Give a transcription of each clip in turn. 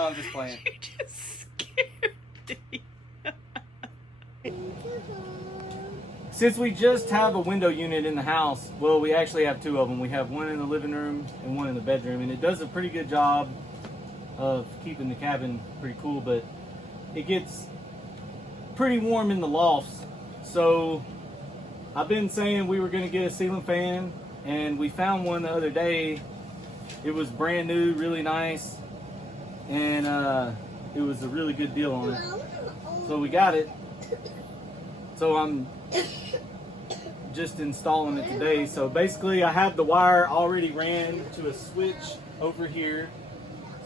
No, I'm just playing. You just scared me. Since we just have a window unit in the house, well, we actually have two of them. We have one in the living room and one in the bedroom, and it does a pretty good job of keeping the cabin pretty cool, but it gets pretty warm in the lofts. So I've been saying we were going to get a ceiling fan, and we found one the other day. It was brand new, really nice, and it was a really good deal on it. So we got it. So I'm just installing it today. So basically I have the wire already ran to a switch over here.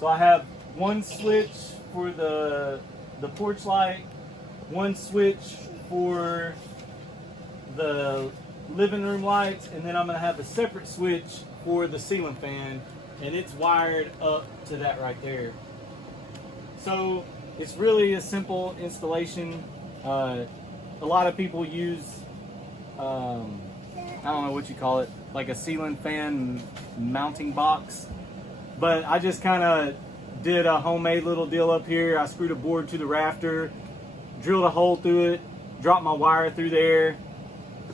So I have one switch for the porch light, one switch for the living room lights, and then I'm going to have a separate switch for the ceiling fan, and it's wired up to that right there. So it's really a simple installation. A lot of people use, I don't know what you call it, like a ceiling fan mounting box. But I just kind of did a homemade little deal up here. I screwed a board to the rafter, drilled a hole through it, dropped my wire through there,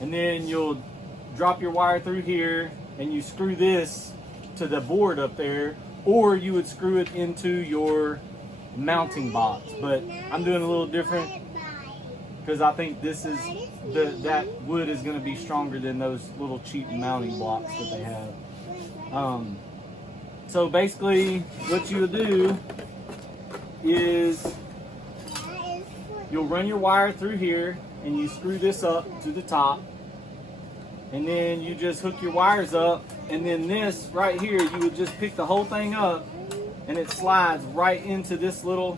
and then you'll drop your wire through here and you screw this to the board up there, or you would screw it into your mounting box. But I'm doing a little different because I think this is that wood is going to be stronger than those little cheap mounting blocks that they have. So basically what you'll do is you'll run your wire through here and you screw this up to the top, and then you just hook your wires up, and then this right here, you would just pick the whole thing up and it slides right into this little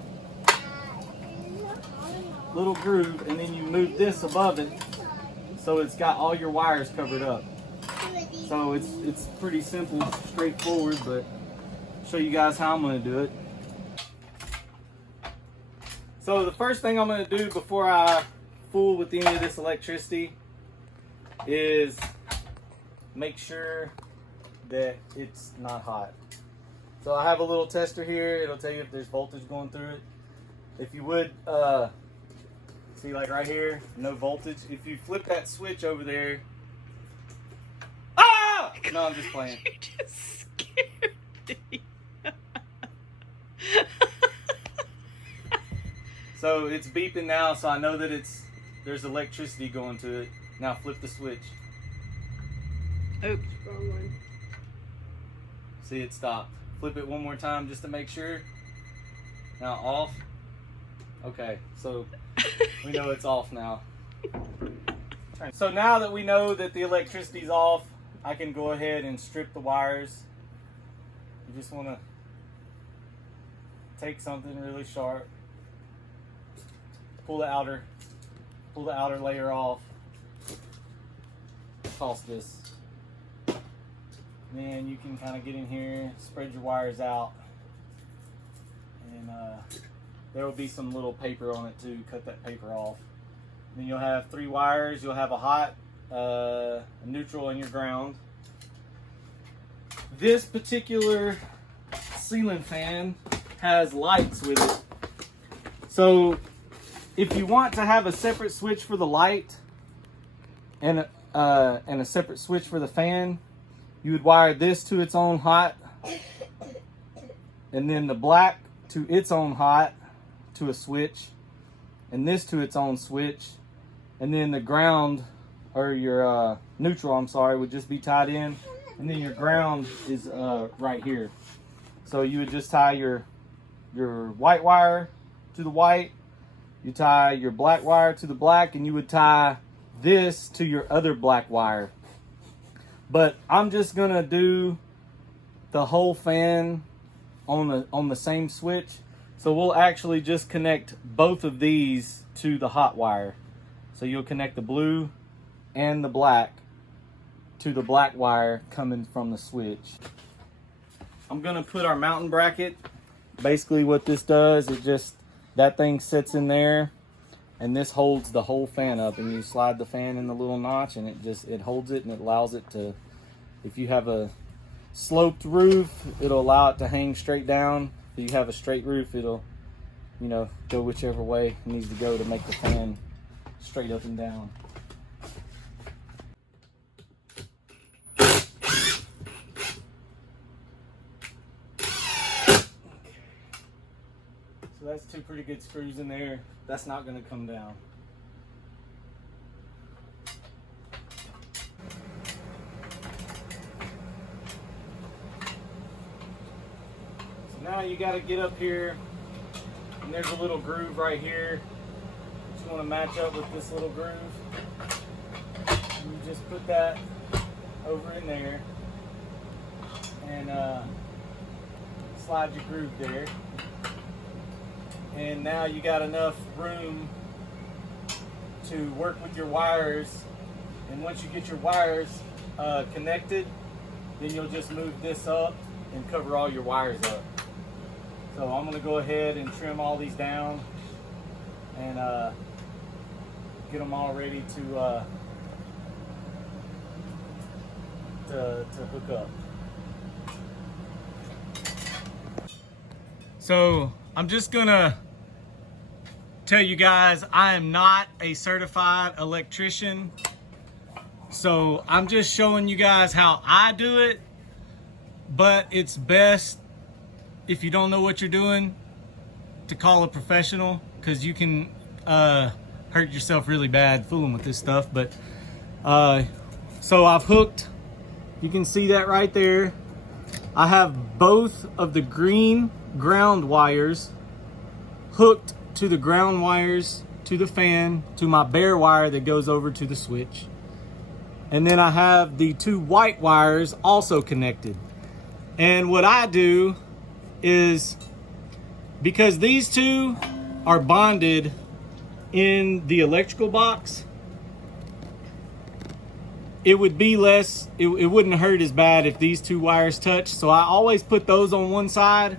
groove, and then you move this above it so it's got all your wires covered up. So it's pretty simple, straightforward, but I'll show you guys how I'm going to do it. So the first thing I'm going to do before I fool with any of this electricity is make sure that it's not hot. So I have a little tester here. It'll tell you if there's voltage going through it. If you would see, like right here, no voltage. If you flip that switch over there. Ah! No, I'm just playing. You just scared me. So it's beeping now, so I know that there's electricity going to it. Now flip the switch. Oops, wrong one. See, it stopped. Flip it one more time just to make sure. Now off. Okay, so we know it's off now. So now that we know that the electricity's off, I can go ahead and strip the wires. You just want to take something really sharp, pull the outer layer off, toss this. And then you can kind of get in here, spread your wires out, and there will be some little paper on it too. Cut that paper off. Then you'll have 3 wires. You'll have a hot, a neutral, and your ground. This particular ceiling fan has lights with it. So if you want to have a separate switch for the light and a separate switch for the fan, you would wire this to its own hot, and then the black to its own hot to a switch, and this to its own switch, and then the ground, or your neutral, I'm sorry, would just be tied in, and then your ground is right here. So you would just tie your white wire to the white, you tie your black wire to the black, and you would tie this to your other black wire. But I'm just gonna do the whole fan on the same switch. So we'll actually just connect both of these to the hot wire. So you'll connect the blue and the black to the black wire coming from the switch. I'm gonna put our mountain bracket. Basically what this does, that thing sits in there, and this holds the whole fan up, and you slide the fan in the little notch, and it holds it, and it allows it to, if you have a sloped roof, it'll allow it to hang straight down. If you have a straight roof, it'll, you know, go whichever way it needs to go to make the fan straight up and down. So that's two pretty good screws in there. That's not going to come down. So now you got to get up here, and there's a little groove right here. Just want to match up with this little groove. And you just put that over in there and slide your groove there. And now you got enough room to work with your wires. And once you get your wires connected, then you'll just move this up and cover all your wires up. So I'm going to go ahead and trim all these down and get them all ready to hook up. So I'm just gonna tell you guys, I am not a certified electrician. So I'm just showing you guys how I do it, but it's best if you don't know what you're doing to call a professional, because you can hurt yourself really bad fooling with this stuff. But so I've hooked, you can see that right there. I have both of the green ground wires hooked to the ground wires to the fan, to my bare wire that goes over to the switch. And then I have the two white wires also connected. And what I do is, because these two are bonded in the electrical box, it would be less, it wouldn't hurt as bad if these two wires touch. So I always put those on one side,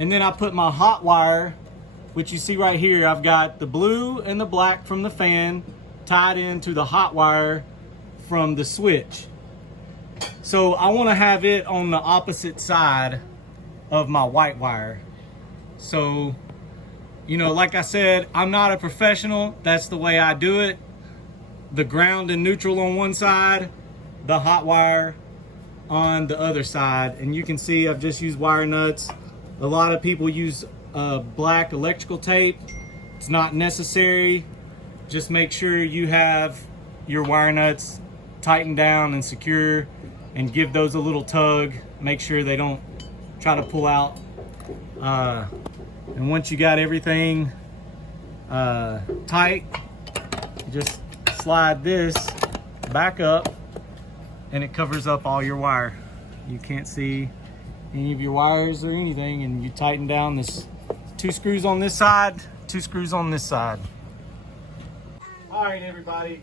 and then I put my hot wire, which you see right here. I've got the blue and the black from the fan tied into the hot wire from the switch. So I want to have it on the opposite side of my white wire. So, you know, like I said, I'm not a professional. That's the way I do it. The ground and neutral on one side, the hot wire on the other side. And you can see I've just used wire nuts. A lot of people use black electrical tape. It's not necessary. Just make sure you have your wire nuts tightened down and secure, and give those a little tug. Make sure they don't try to pull out. And once you got everything tight, just slide this back up and it covers up all your wire. You can't see any of your wires or anything, and you tighten down this 2 screws on this side, 2 screws on this side. All right, everybody.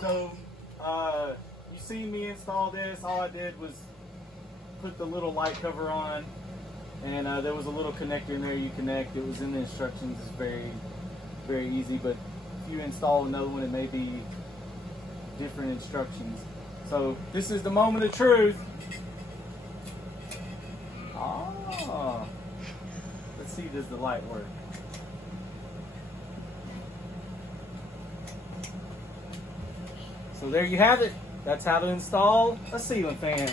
So you see me install this. All I did was put the little light cover on, and there was a little connector in there you connect. It was in the instructions. It's very, very easy, but if you install another one, it may be different instructions. So this is the moment of truth. Let's see, does the light work? So there you have it. That's how to install a ceiling fan.